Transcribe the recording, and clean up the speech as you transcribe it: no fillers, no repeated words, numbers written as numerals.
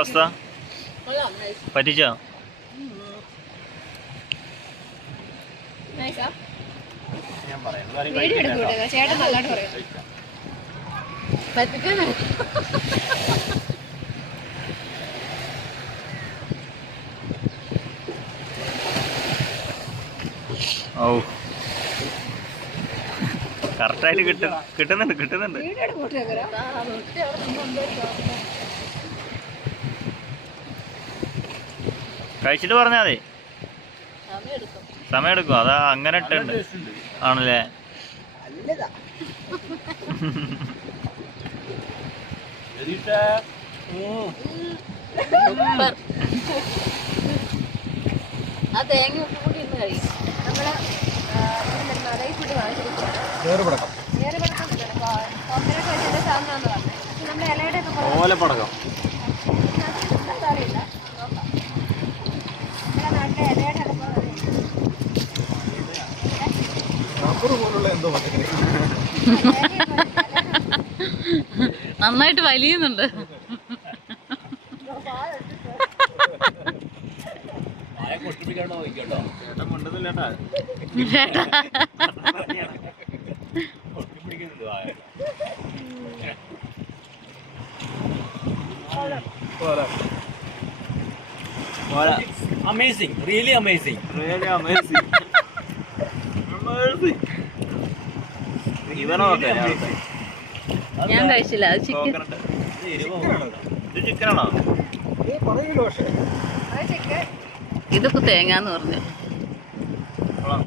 അവസ്ഥ? പറ്റിച്ചോ? ചേട്ടൻ നല്ലതായിട്ട് പറയാം. ഓ കറക്റ്റായിട്ട് കിട്ടുന്നുണ്ട്. കഴിച്ചിട്ട് പറഞ്ഞാ മതി. സമയം എടുക്കും. അതാ അങ്ങനെ ഇട്ടുണ്ട് ആണല്ലേ. ആ തേങ്ങ ഉപ്പ് കൂടി ഇന്ന് കഴിയും. നമ്മള് മലയിൽ ഫുഡ് വാങ്ങിച്ചിരിക്കുകയാണ്. സാധനമാണെന്ന് പറഞ്ഞത്. നമ്മുടെ ഇലയുടെ ഒക്കെ ഓലപ്പടക്കം അറിയില്ല. നോക്കാം. നമ്മുടെ നാട്ടിലെ ഇലയുടെ ഒക്കെ നന്നായിട്ട് വലിയുന്നുണ്ട്. Amazing, really amazing. ഞാൻ കഴിച്ചില്ല. അത് ചിക്കൻ. ഇത് ചിക്കനാണോ? ഇതൊക്കെ തേങ്ങാന്ന് പറഞ്ഞു.